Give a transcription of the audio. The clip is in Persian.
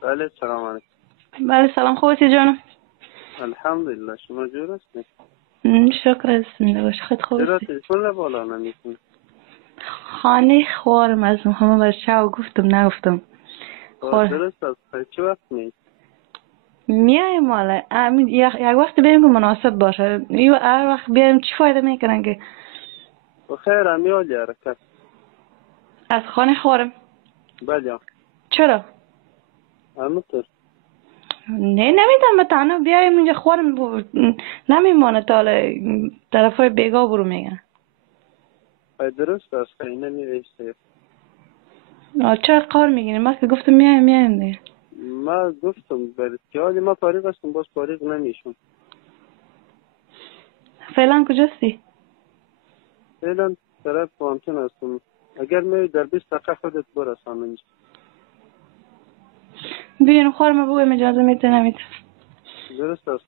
بله سلام علیکم. بله سلام، خوب هستی جانم؟ الحمدلله، شما جور هستی؟ شکر از زنده باش. خیلی خوب چرا هستی؟ تلفن را بالا نمیکنی؟ خانه خوارم از همه بر شو گفتم نگفتم. خوار درست است. چه وقت می؟ میایم ماله یک وقت بریم که مناسب باشه. هر وقت بیایم چی فایده میکنن که بخیر امیالی حرکت. از خانه خوارم. بله چرا؟ همونطور. نه نمیدونم به تنها بیایم اینجا خوارم نمیمانه تا طرفای بیگا برو میگن. درست است. اینه نوشته. چرا قار میگیریم؟ ما که گفتم میایم دیگه. ما گفتم برید که حالی ما فارغ هستم، باز فارغ نمیشم. فعلا کجاستی؟ فعلا طرف پانتون هستم. اگر می در 20 دقیقه خودت برسان اینجا. بیاین خوارم بگویم اجازه میده نمیده. درست است.